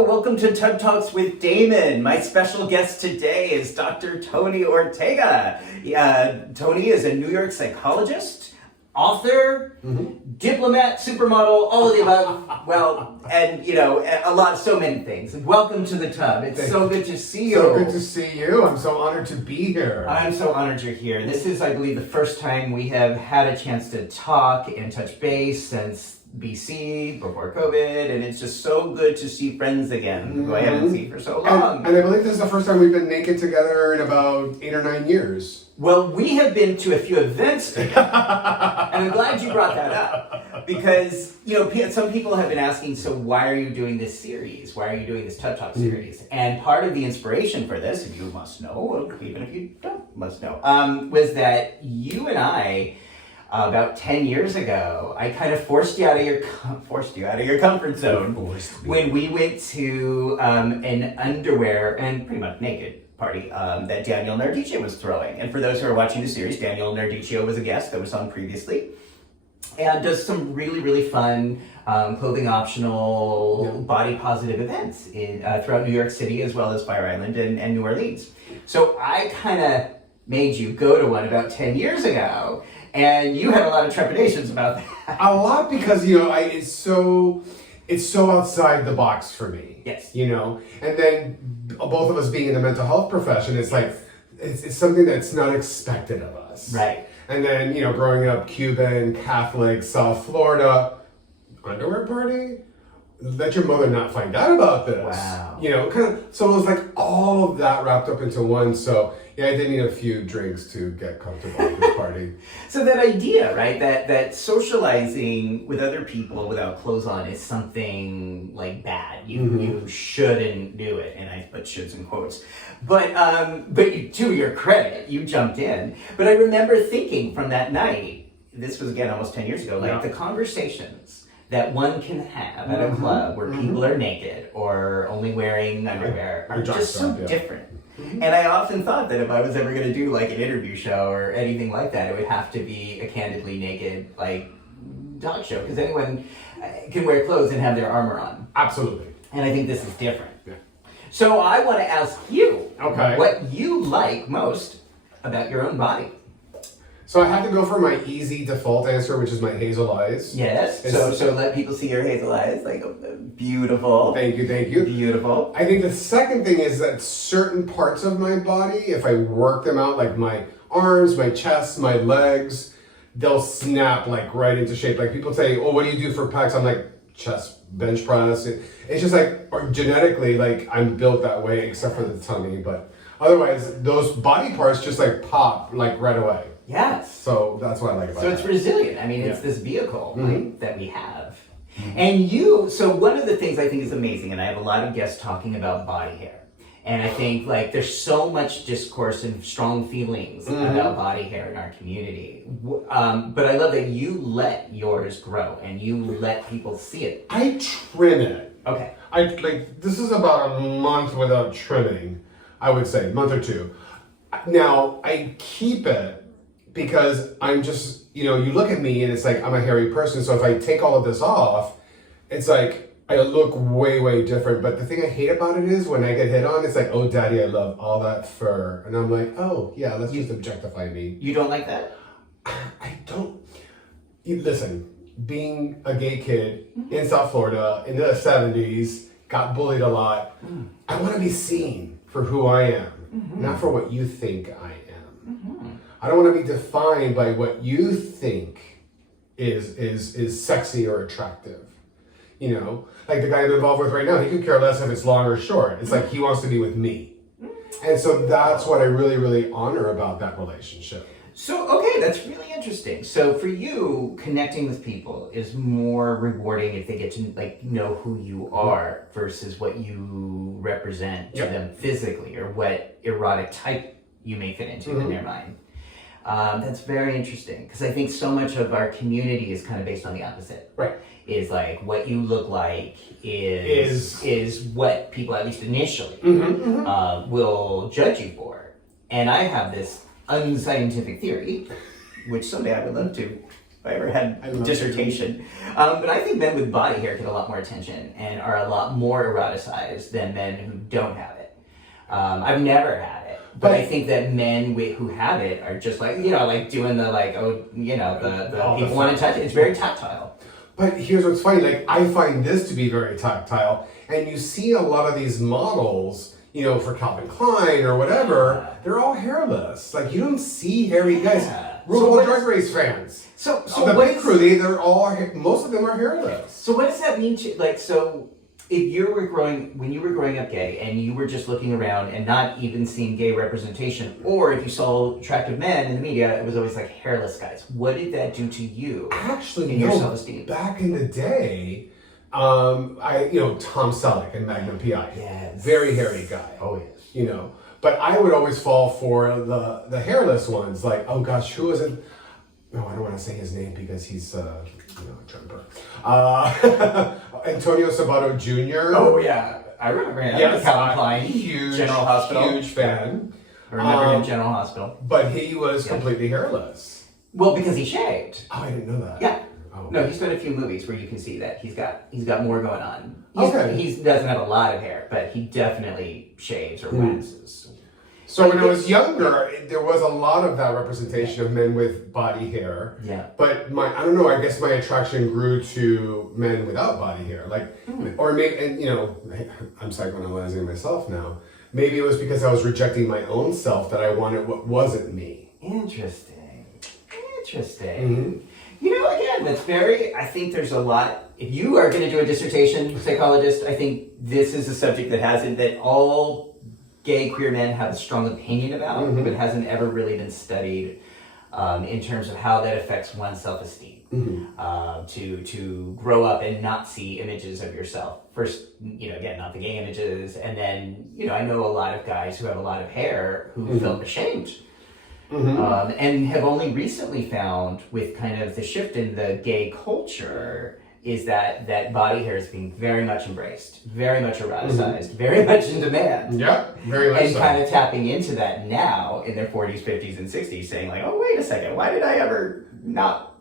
Hello, welcome to TED Talks with Damon. My special guest today is Dr. Tony Ortega. Tony is a New York psychologist, author, diplomat, supermodel, all of the above. Well, and so many things. Welcome to the tub. It's so good to see you. So good to see you. I'm so honored to be here. I'm so honored you're here. This is, I believe, the first time we have had a chance to talk and touch base since BC, before COVID, and it's just so good to see friends again, who I haven't seen for so long. And I believe this is the first time we've been naked together in about 8 or 9 years. Well, we have been to a few events together, and I'm glad you brought that up, because, some people have been asking, so why are you doing this series? Why are you doing this TED Talk series? And part of the inspiration for this, and you must know, even if you don't must know, was that you and I, about 10 years ago, I kind of forced you out of your comfort zone when we went to an underwear and pretty much naked party that Daniel Nardicio was throwing. And for those who are watching the series, Daniel Nardicio was a guest that was on previously, and does some really, really fun clothing optional, body positive events throughout New York City as well as Fire Island and New Orleans. So I kind of made you go to one about 10 years ago. And you had a lot of trepidations about that. A lot because, it's so outside the box for me. Yes. And then both of us being in the mental health profession, it's like, it's something that's not expected of us. Right. And then, growing up Cuban, Catholic, South Florida, underwear party? Let your mother not find out about this. Wow. So it was like all of that wrapped up into one. So yeah, I did need a few drinks to get comfortable at this party. So that idea, right, that socializing with other people without clothes on is something like bad. You shouldn't do it, and I put shoulds in quotes. But to your credit, you jumped in. But I remember thinking from that night, this was again almost 10 years ago, the conversations that one can have at a club where people are naked or only wearing underwear are just so different. And I often thought that if I was ever going to do like an interview show or anything like that, it would have to be a candidly naked talk show, because anyone can wear clothes and have their armor on. Absolutely. And I think this is different. Yeah. So I want to ask you what you like most about your own body. So I have to go for my easy default answer, which is my hazel eyes. Yes. So let people see your hazel eyes. Beautiful. Thank you. Beautiful. I think the second thing is that certain parts of my body, if I work them out, like my arms, my chest, my legs, they'll snap right into shape. Like people say, oh, what do you do for pecs? I'm like, chest bench press. It's just or genetically, I'm built that way, except for the tummy. But otherwise, those body parts just pop right away. Yes. So that's what I like about it. So it's resilient. I mean, it's this vehicle that we have. And so one of the things I think is amazing, and I have a lot of guests talking about body hair. And I think there's so much discourse and strong feelings about body hair in our community. But I love that you let yours grow and you let people see it. I trim it. Okay. This is about a month without trimming, I would say, month or two. Now, I keep it because I'm just, you look at me and it's I'm a hairy person. So if I take all of this off, it's I look way, way different. But the thing I hate about it is when I get hit on, it's oh, daddy, I love all that fur. And I'm oh, yeah, let's just objectify me. You don't like that? I don't. Listen, being a gay kid in South Florida in the 70s, got bullied a lot. I want to be seen for who I am, not for what you think I am. I don't want to be defined by what you think is sexy or attractive. The guy I'm involved with right now, he could care less if it's long or short. It's he wants to be with me. And so that's what I really, really honor about that relationship. So, okay, that's really interesting. So for you, connecting with people is more rewarding if they get to know who you are versus what you represent to them physically, or what erotic type you may fit into in their mind. That's very interesting, because I think so much of our community is kind of based on the opposite. Right. Is what you look like is what people, at least initially, will judge you for. And I have this unscientific theory, which someday I would love to I ever had a dissertation. But I think men with body hair get a lot more attention and are a lot more eroticized than men who don't have it. I've never had it, but I think that men who have it are just like, like doing the the people want to touch it. It's very tactile. But here's what's funny, like I find this to be very tactile, and you see a lot of these models, for Calvin Klein or whatever, they're all hairless. Like you don't see hairy guys. RuPaul Drag Race fans. So the big crew, they're all, most of them are hairless. So what does that mean to, if when you were growing up gay and you were just looking around and not even seeing gay representation, or if you saw attractive men in the media, it was always like hairless guys. What did that do to you? Actually, in your self-esteem? Back in the day, Tom Selleck and Magnum PI. Yes. Very hairy guy. Oh, yes. But I would always fall for the hairless ones. Like, oh gosh, who is it? No, I don't want to say his name because he's, a Trumper. Antonio Sabato Jr. Oh, yeah. I remember him. Yes, Calvin Klein. Huge, General Hospital. Huge fan. I remember him, General Hospital. But he was completely hairless. Well, because he shaved. Oh, I didn't know that. Yeah. Oh. No, he's done a few movies where you can see that he's got more going on. He doesn't have a lot of hair, but he definitely shaves or waxes. So when I was younger, there was a lot of that representation of men with body hair. Yeah. But I guess my attraction grew to men without body hair. Or maybe, I'm psychoanalyzing myself now. Maybe it was because I was rejecting my own self that I wanted what wasn't me. Interesting. Mm-hmm. Again, I think there's a lot. If you are going to do a dissertation, psychologist, I think this is a subject that all gay queer men have a strong opinion about, but hasn't ever really been studied in terms of how that affects one's self-esteem. To grow up and not see images of yourself. First, again, not the gay images, and then, I know a lot of guys who have a lot of hair who felt ashamed. And have only recently found, with kind of the shift in the gay culture, is that body hair is being very much embraced, very much eroticized, very much in demand. Yeah, very much and so. kind of tapping into that now in their 40s, 50s, and 60s, saying like, oh, wait a second, why did I not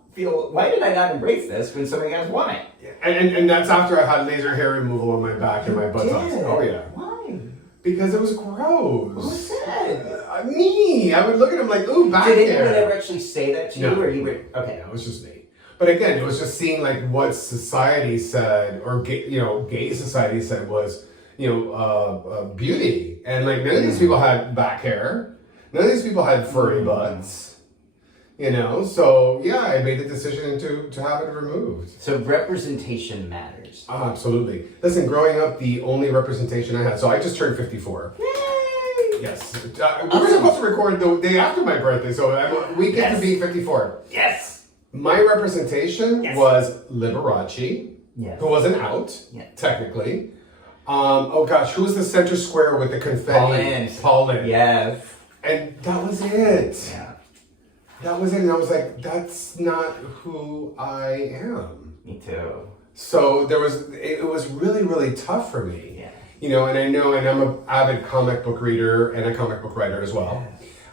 embrace this when somebody else want it? And that's after I had laser hair removal on my back and my buttocks. Oh, yeah. Why? Because it was gross. Who said? Me. I would look at him like, ooh, back Did hair. anyone ever actually say that to you? Or you were, okay. Yeah, it was just me. But again, it was just seeing like what society said, or gay society said was, beauty. And like none of these people had back hair. None of these people had furry butts. So yeah, I made the decision to have it removed. So representation matters. Oh, absolutely. Listen, growing up, the only representation I had, so I just turned 54. Yay! Yes. We were supposed to record the day after my birthday, so we get to be 54. Yes! My representation was Liberace, yes. who wasn't out, technically. Oh gosh, who was the center square with the confetti? Paul Lynde. Yes. And that was it. Yeah. That was it. And I was like, that's not who I am. Me too. So it was really, really tough for me. Yeah. And I'm an avid comic book reader and a comic book writer as well.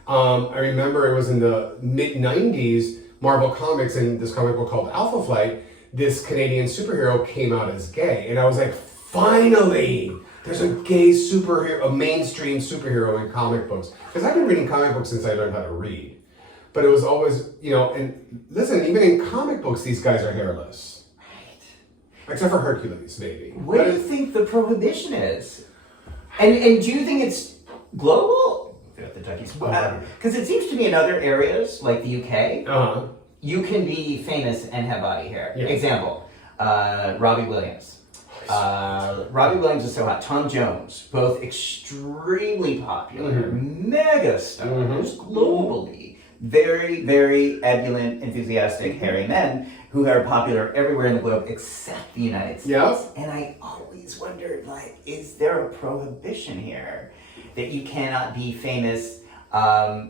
Yeah. I remember it was in the mid-90s, Marvel Comics, in this comic book called Alpha Flight, this Canadian superhero came out as gay. And I was like, finally, there's a gay superhero, a mainstream superhero in comic books. Because I've been reading comic books since I learned how to read. But it was always, and listen, even in comic books, these guys are hairless. Right. Except for Hercules, maybe. Where do you think the prohibition is? And do you think it's global? Because it seems to be in other areas, like the UK, you can be famous and have body hair. Yeah. Example, Robbie Williams. Robbie Williams is so hot. Tom Jones, both extremely popular, mega stars globally. Very, very ebullient, enthusiastic, hairy men who are popular everywhere in the globe except the United States. Yep. And I always wondered, is there a prohibition here that you cannot be famous,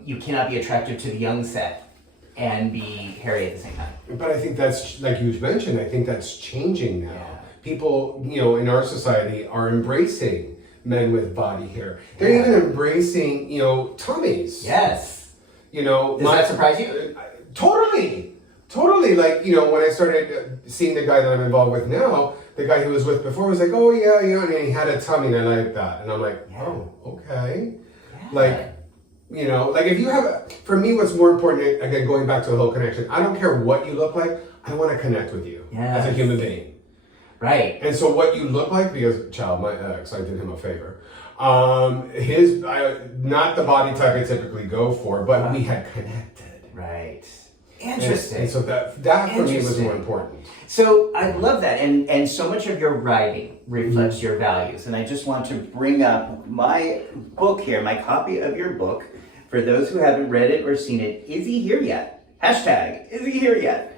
you cannot be attractive to the young set and be hairy at the same time? But I think that's, like you mentioned, I think that's changing now. Yeah. People, in our society are embracing men with body hair. They're even embracing, tummies. Yes. Does that surprise you? Totally. Totally. Like, when I started seeing the guy that I'm involved with now, the guy he was with before was like, oh, yeah, and he had a tummy and I like that. And I'm like, oh, okay. Yeah. Like, like if you have, for me, what's more important, again, going back to the whole connection, I don't care what you look like, I want to connect with you as a human being. Right. And so what you look like, because, my ex, I did him a favor. Not the body type I typically go for, but we had connected. Right. Interesting. And so that for me was more important. So I love that. And so much of your writing reflects your values. And I just want to bring up my book here, my copy of your book. For those who haven't read it or seen it, is he here yet? Hashtag, is he here yet?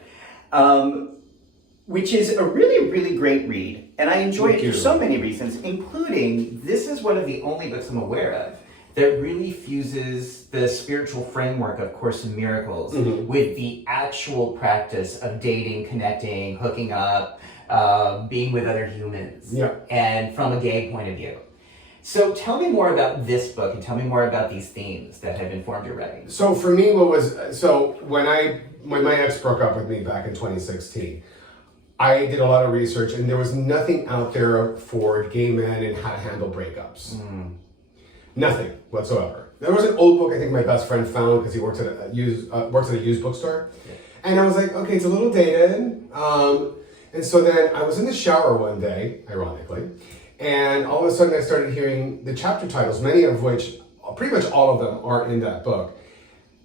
Which is a really, really great read. And I enjoy it for so many reasons, including this is one of the only books I'm aware of that really fuses the spiritual framework of Course in Miracles with the actual practice of dating, connecting, hooking up, being with other humans, and from a gay point of view. So tell me more about this book and tell me more about these themes that have informed your writing. So for me, when my ex broke up with me back in 2016, I did a lot of research and there was nothing out there for gay men and how to handle breakups. Nothing whatsoever. There was an old book I think my best friend found because he works at a used bookstore. Yeah. And I was like, okay, it's a little dated. And so then I was in the shower one day, ironically, and all of a sudden I started hearing the chapter titles, many of which, pretty much all of them are in that book.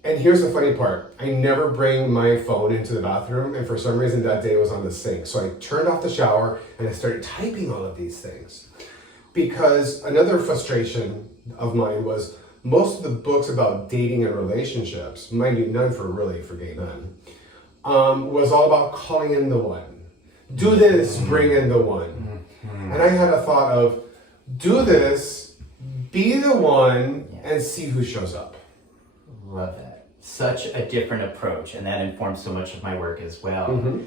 And here's the funny part. I never bring my phone into the bathroom, and for some reason that day it was on the sink. So I turned off the shower and I started typing all of these things. Because another frustration of mine was most of the books about dating and relationships, mind you, none for gay men, was all about calling in the one. Do this, bring in the one. And I had a thought of, do this, be the one, and see who shows up. Love that. Such a different approach, and that informs so much of my work as well.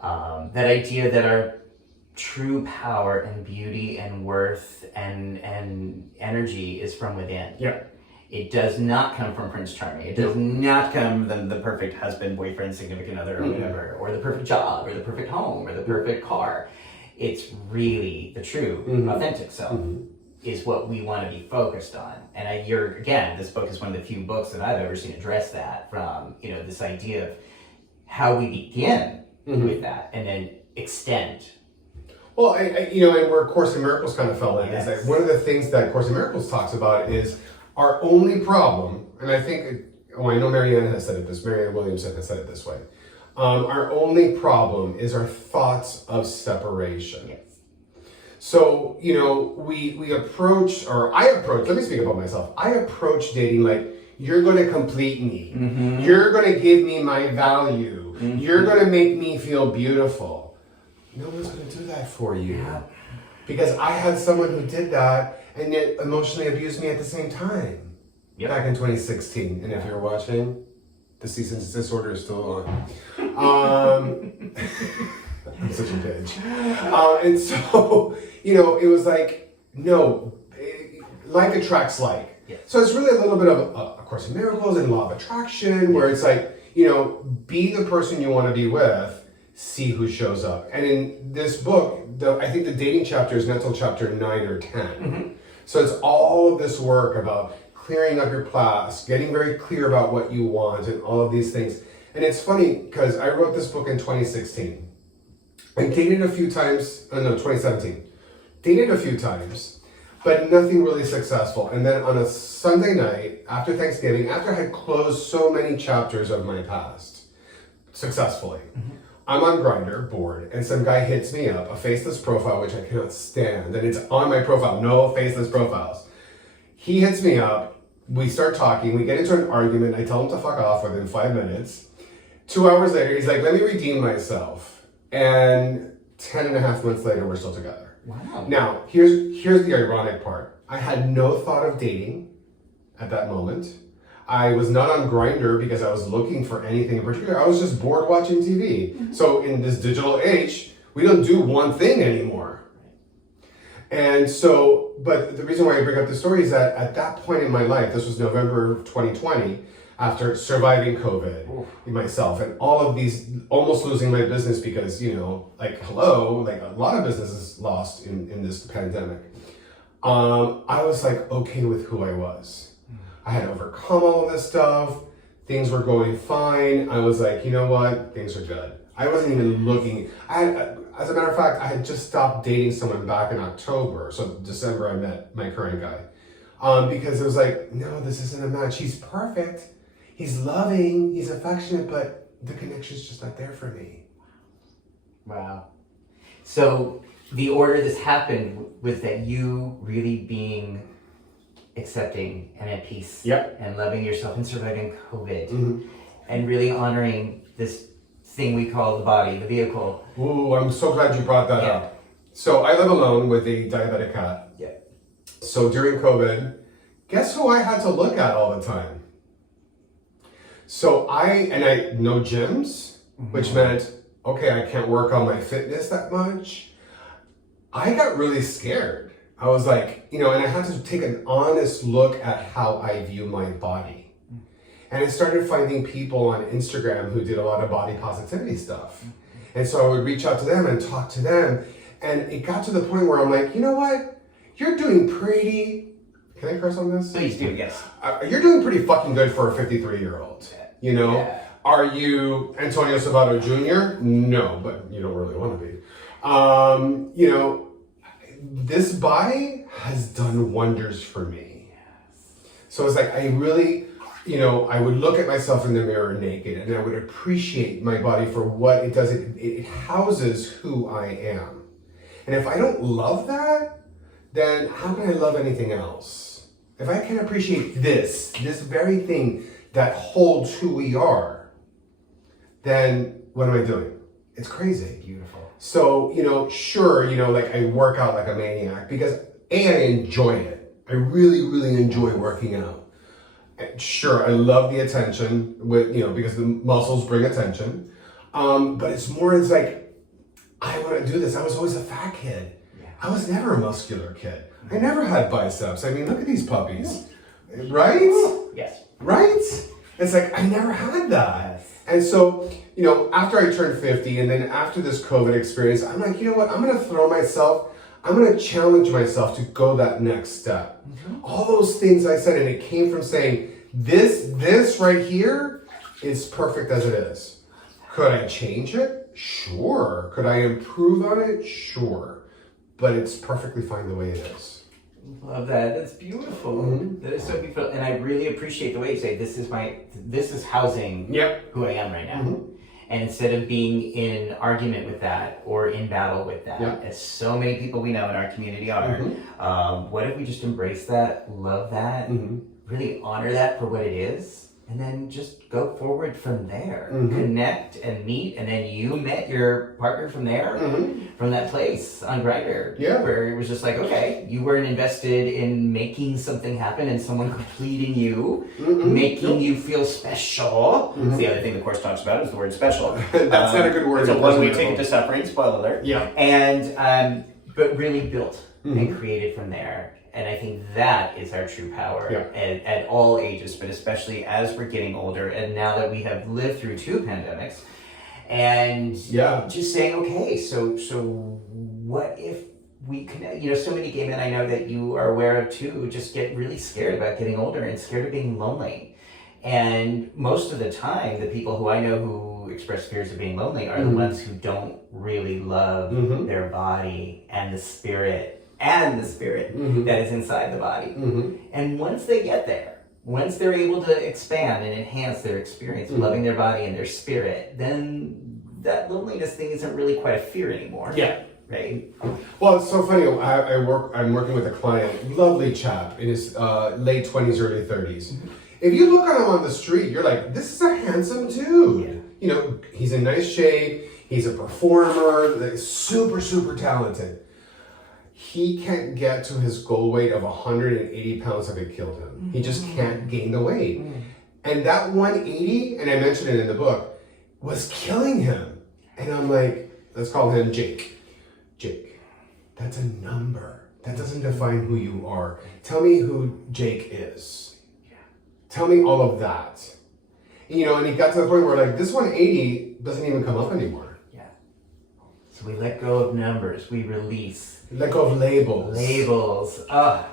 That idea that our true power and beauty and worth and energy is from within. Yeah. It does not come from Prince Charming. It does not come from the perfect husband, boyfriend, significant other, or whatever, or the perfect job, or the perfect home, or the perfect car. It's really the true, authentic self is what we want to be focused on. And this book is one of the few books that I've ever seen address that from, this idea of how we begin with that and then extend. Well, and where Course in Miracles kind of fell in is that one of the things that Course in Miracles talks about is our only problem, and I think, I know Marianne has said it this, Marianne Williamson has said it this way. Our only problem is our thoughts of separation. Yes. So, we approach, or I approach, let me speak about myself. I approach dating like, you're going to complete me. You're going to give me my value. You're going to make me feel beautiful. No one's going to do that for you. Yeah. Because I had someone who did that and yet emotionally abused me at the same time. Back in 2016. And if you're watching, the cease and desist order is still on. I'm such a bitch. And so, it was like, no, like attracts like. Yes. So it's really a little bit of a Course in Miracles and Law of Attraction, where it's like, be the person you want to be with, see who shows up. And in this book, I think the dating chapter is not until chapter 9 or 10. So it's all of this work about clearing up your past, getting very clear about what you want, and all of these things. And it's funny, because I wrote this book in 2016. I dated a few times, 2017. Dated a few times, but nothing really successful. And then on a Sunday night, after Thanksgiving, after I had closed so many chapters of my past successfully, I'm on Grindr, bored, and some guy hits me up, a faceless profile, which I cannot stand, and it's on my profile, no faceless profiles. He hits me up, we start talking, we get into an argument, I tell him to fuck off within 5 minutes. 2 hours later, he's like, let me redeem myself. And 10.5 months later, we're still together. Wow. Now, here's the ironic part. I had no thought of dating at that moment. I was not on Grindr because I was looking for anything in particular. I was just bored watching TV. So in this digital age, we don't do one thing anymore. And so, but the reason why I bring up the story is that at that point in my life, this was November 2020, after surviving COVID myself and all of these, almost losing my business because, you know, like, hello, like a lot of businesses lost in this pandemic. I was like, okay with who I was. I had overcome all of this stuff. Things were going fine. I was like, you know what? Things are good. I wasn't even looking. As a matter of fact, I had just stopped dating someone back in October. So December, I met my current guy. Because it was like, no, this isn't a match. He's perfect. He's loving. He's affectionate, but the connection's just not there for me. Wow. So the order this happened was that you really being accepting and at peace. Yep. And loving yourself and surviving COVID. And really honoring this thing we call the body, the vehicle. Ooh, I'm so glad you brought that up. So I live alone with a diabetic cat. Yeah. So during COVID, guess who I had to look at all the time? So I no gyms, which meant, okay, I can't work on my fitness that much. I got really scared. I was like, you know, and I had to take an honest look at how I view my body. And I started finding people on Instagram who did a lot of body positivity stuff. And so I would reach out to them and talk to them. And it got to the point where I'm like, you know what? You're doing pretty... Can I curse on this? Please do, yes. You're doing pretty fucking good for a 53-year-old. You know? Yeah. Are you Antonio Sabato Jr.? No, but you don't really want to be. You know, this body has done wonders for me. So it's like, I really... You know, I would look at myself in the mirror naked and I would appreciate my body for what it does. It houses who I am. And if I don't love that, then how can I love anything else? If I can appreciate this very thing that holds who we are, then what am I doing? It's crazy. Beautiful. So, you know, sure, you know, like I work out like a maniac because I enjoy it. I really, really enjoy working out. Sure, I love the attention with, you know, because the muscles bring attention. But it's like, I want to do this. I was always a fat kid. Yeah. I was never a muscular kid. I never had biceps. I mean, look at these puppies. Right? Yes. Right? It's like, I never had that. Yes. And so, you know, after I turned 50 and then after this COVID experience, I'm like, you know what? I'm going to challenge myself to go that next step. All those things I said, and it came from saying, this right here is perfect as it is. Could I change it? Sure. Could I improve on it? Sure. But it's perfectly fine the way it is. Love that. That's beautiful. That is so beautiful. And I really appreciate the way you say, this is housing who I am right now. And instead of being in argument with that or in battle with that, as so many people we know in our community are, what if we just embrace that, love that, really honor that for what it is, and then just go forward from there. Connect and meet, and then you met your partner from there, from that place on Grindr, where it was just like, okay, you weren't invested in making something happen and someone completing you, making you feel special. That's the other thing the Course talks about is the word special. That's not a good word. It's a one-way ticket to suffering, spoiler alert. Yeah. And, but really built and created from there. And I think that is our true power at all ages, but especially as we're getting older. And now that we have lived through 2 pandemics and just saying, okay, so what if we connect? You know, so many gay men I know that you are aware of too, just get really scared about getting older and scared of being lonely. And most of the time, the people who I know who express fears of being lonely are the ones who don't really love their body and the spirit that is inside the body. And once they get there, once they're able to expand and enhance their experience of loving their body and their spirit, then that loneliness thing isn't really quite a fear anymore. Yeah. Right? Well, it's so funny. I'm working with a client, lovely chap in his late 20s, early 30s. If you look at him on the street, you're like, this is a handsome dude. Yeah. You know, he's in nice shape. He's a performer. Super, super talented. He can't get to his goal weight of 180 pounds if it killed him. He just can't gain the weight. And that 180, and I mentioned it in the book, was killing him. And I'm like, let's call him Jake. Jake, that's a number. That doesn't define who you are. Tell me who Jake is. Tell me all of that. You know, and it got to the point where like this 180 doesn't even come up anymore. Yeah. So we let go of numbers. We release. Let go of labels. Labels.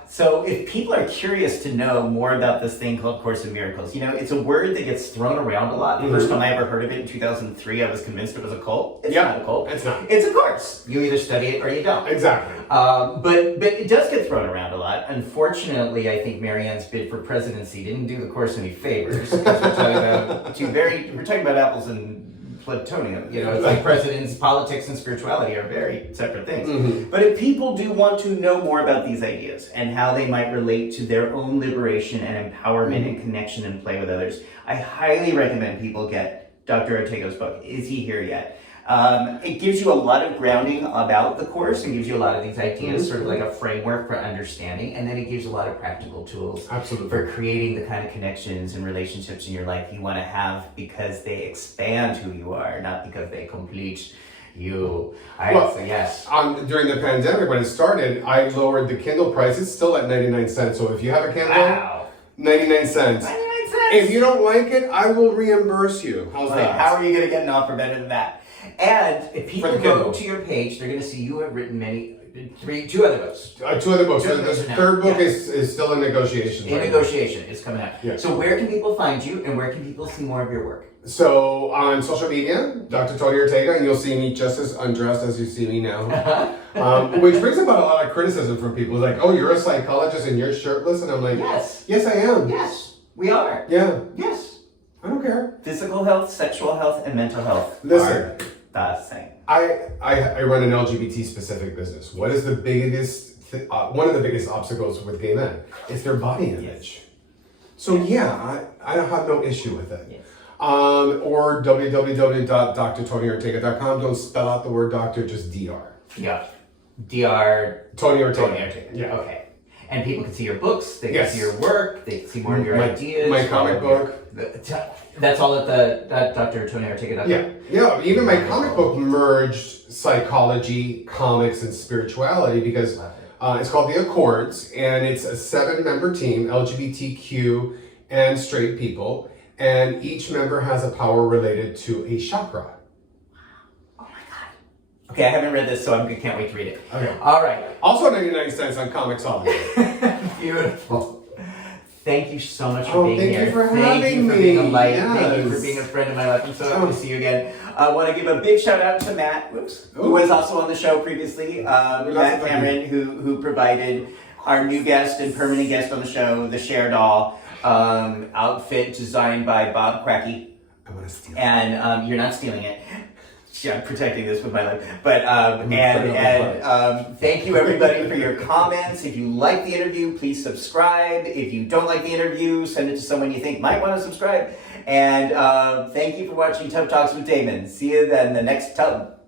So if people are curious to know more about this thing called Course in Miracles, you know, it's a word that gets thrown around a lot. The first time I ever heard of it in 2003, I was convinced it was a cult. It's not a cult. It's not. It's a course. You either study it or you don't. Exactly. But it does get thrown around a lot. Unfortunately, I think Marianne's bid for presidency didn't do the course any favors. Because we're talking about apples and plutonium. You know, it's like presidents, politics, and spirituality are very separate things. But if people do want to know more about these ideas and how they might relate to their own liberation and empowerment and connection and play with others, I highly recommend people get Dr. Ortega's book, Is He Here Yet? It gives you a lot of grounding about the course and gives you a lot of these ideas, sort of like a framework for understanding, and then it gives you a lot of practical tools for creating the kind of connections and relationships in your life you want to have because they expand who you are, not because they complete you. Yes. During the pandemic, when it started, I lowered the Kindle price. It's still at 99 cents. So if you have a Kindle, 99 cents. 99 cents. If you don't like it, I will reimburse you. How's that? How are you going to get an offer better than that? And if people go to your page, they're going to see you have written two other books. Two other books. The third book is still in negotiation. Negotiation. It's coming out. Yeah. So where can people find you and where can people see more of your work? So on social media, Dr. Tony Ortega, and you'll see me just as undressed as you see me now. Which brings about a lot of criticism from people. Like, oh, you're a psychologist and you're shirtless? And I'm like, yes, I am. Yes, we are. Yeah. Yes. I don't care. Physical health, sexual health, and mental health. Listen. The same. I run an LGBT specific business. What is the biggest, one of the biggest obstacles with gay men? It's their body image. So I don't have no issue with it. Yes. Or www.drtonyortega.com. Don't spell out the word doctor, just DR. Yeah. DR. Tony Ortega. Tony Ortega. Yeah. Okay. And people can see your books, they can see your work, they can see more of your ideas. My comic book. That's all at the drtonyortega.com? Yeah, even my comic book merged psychology, comics, and spirituality because it's called The Accords, and it's a 7-member team, LGBTQ and straight people, and each member has a power related to a chakra. Okay, I haven't read this, so I can't wait to read it. Okay. All right. Also 99 cents on Comixology. Beautiful. Thank you so much for being here. Thank you for having me. Thank you for being a light. Yes. Thank you for being a friend of my life. I'm so happy to see you again. I want to give a big shout out to Matt, who was also on the show previously. Matt Cameron, who provided our new guest and permanent guest on the show, the Cher doll outfit designed by Bob Cracky. I want to steal it. And you're not stealing it. I'm protecting this with my life. But thank you everybody for your comments. If you like the interview, please subscribe. If you don't like the interview, send it to someone you think might want to subscribe. And thank you for watching Tub Talks with Damon. See you then the next tub.